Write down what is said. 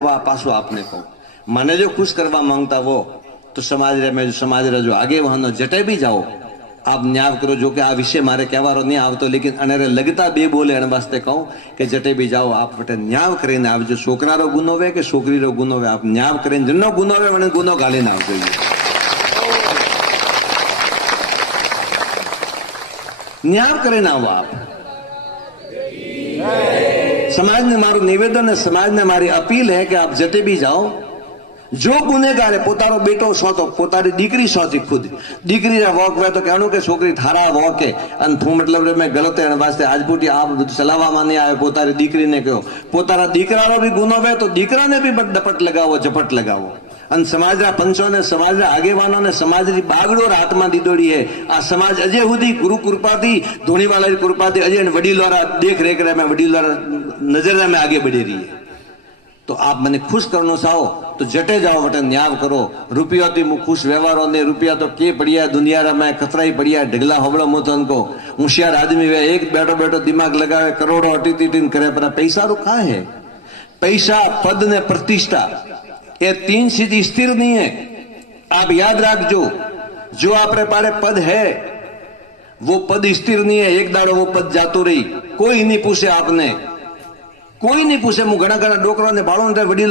पासो आपने कहूं मने जो खुश करवा मांगता वो तो समाज रे जो आगे वहां जटे भी जाओ आप न्याय करो। जो कि आ विषय मारे कहवारो नहीं आवतो लेकिन अनेरे लगता बे बोले एने वास्ते कहूं कि जटे भी जाओ आप वटे न्याय करीने आवजो। छोकरारो गुनो वे के छोकरीरो गुनो वे आप न्याय करीने जनो गुनो वे मने गुनो गालीने आवजो। न्याय करीने आवो आप। समाज ने मारू निवेदन है, समाज ने मारी अपील है कि आप जटे भी जाओ जो गुनेगार है पोतारो बेटो सोतो पोतारी दीकरी सोती खुद दीकरी रा वोक वे तो कहणो के छोकरी थारा वोक है अन थू मतलब रे मैं गलत है वास्ते आजपूटी आप चलावा माने आए पोतारी दीकरी ने कहो पोतारा दीकरारो भी गुनो वे तो दीकरा ने भी डपट लगावो झपट लगावो। अन समाज रा पंचो ने समाज रा आगेवानो ने समाज री बागड़ो हाथ में दीदोड़ी है। आ समाज अजय हुदी गुरु कृपा थी धोनीवाला की कृपा थी अजय वडीलोरा देख रेख रे में वडीलोरा नजर में आगे बढ़ी रही है। तो आप मने खुश करनो चाहो तो जटे जाओ वटे न्याय करो। रुपया थी मु खुश व्यवहारों ने रुपया तो के पड़िया दुनिया रा में कतराई पड़िया ढगला होबड़ो मोतन को होशियार आदमी वे एक बैठो बैठो दिमाग लगावे करोड़ों अटी तीटीन करे पर पैसा रो का है। पैसा पद ने प्रतिष्ठा ये तीन सीधी स्थिर नहीं है। आप याद रखजो जो आपरे पारे पद है वो पद स्थिर नहीं है। एक दाड़ो वो पद जातो रही कोई नहीं पूछे आपने कोई नहीं पूछे। मु घना घना डोकरा ने बाळो ने वडील